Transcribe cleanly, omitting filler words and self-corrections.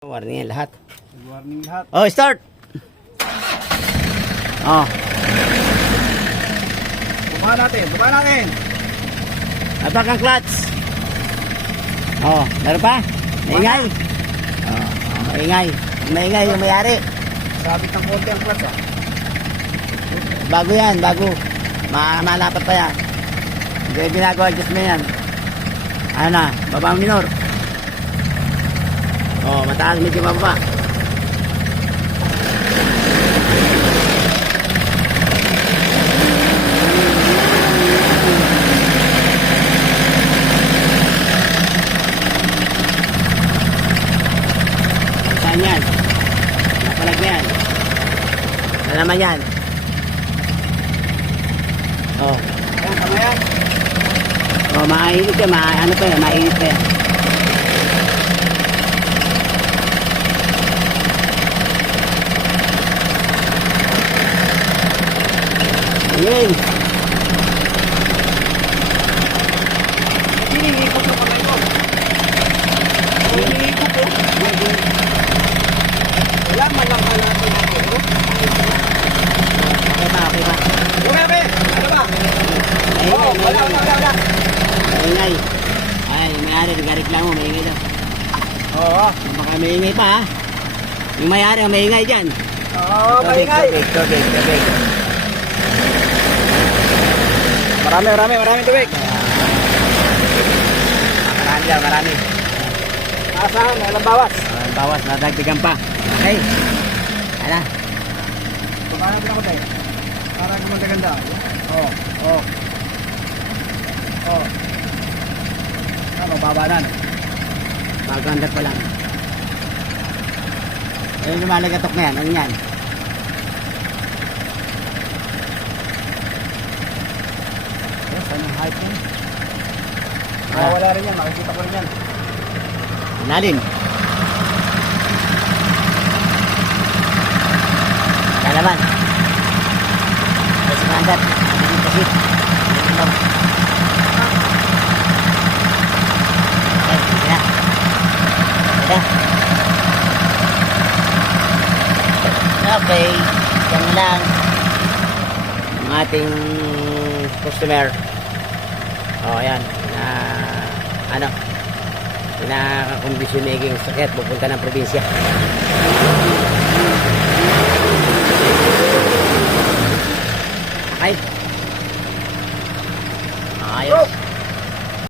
Warning yan lahat. Warning lahat. Oh, start! Oh. Baba natin, baba natin. Atak ang clutch. Oh, meron pa? Maingay. Oh, maingay. Maingay yung mayari. Sabit ng konti ang clutch ah. Bago yan, bago. Malapat pa yan. Hindi ginagawa, adjustment yan. Ano na, babang minor. Oh, mataas, medyo mababa. Saan yan? Napalag yan. Ano naman yan? Oh. Ayan, tama yan. Oh, mainit yan. Ano pa yan? Mainit pa yan. Ayan. Hinihikot na pala ito. Hinihikot po. Wala man lang pala ito natin. Okay ba? Okay ba? Okay, okay. Ano ba? Oo, wala. Maingay. Ay, may-ari, nagreklamo, maingay daw. Oo. Baka maingay pa ha. Yung may-ari, maingay dyan. Oo, maingay. Tubig. Marami tubig. Marami. Asahan, alam bawas. Bawas, nadagdagan pa. Okay. Ala. Baba natin ako tayo. Para gumaganda. Oo. Mababa na. Pagkandat pa lang. Ayun, lumalagatok na yan. Ano yan? Saan yung height yan? Ah. Wala rin yan, makikita ko rin yan. Lalim. Lalaban. Ay, simandat. Kasi. Okay, yan lang ang ating customer. Oh, ayan. Pinaka-condition making sakit pupunta ng probinsya. Okay. Ayos.